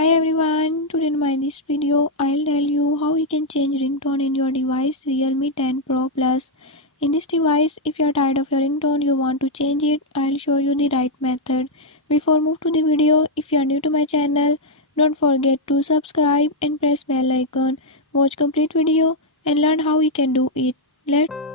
Hi everyone, today in this video I'll tell you how you can change ringtone in your device Realme 10 Pro Plus. In this device, if you're tired of your ringtone, you want to change it, I'll show you the right method. Before move to the video, if you're new to my channel, don't forget to subscribe and press bell icon. Watch complete video and learn how you can do it. Let's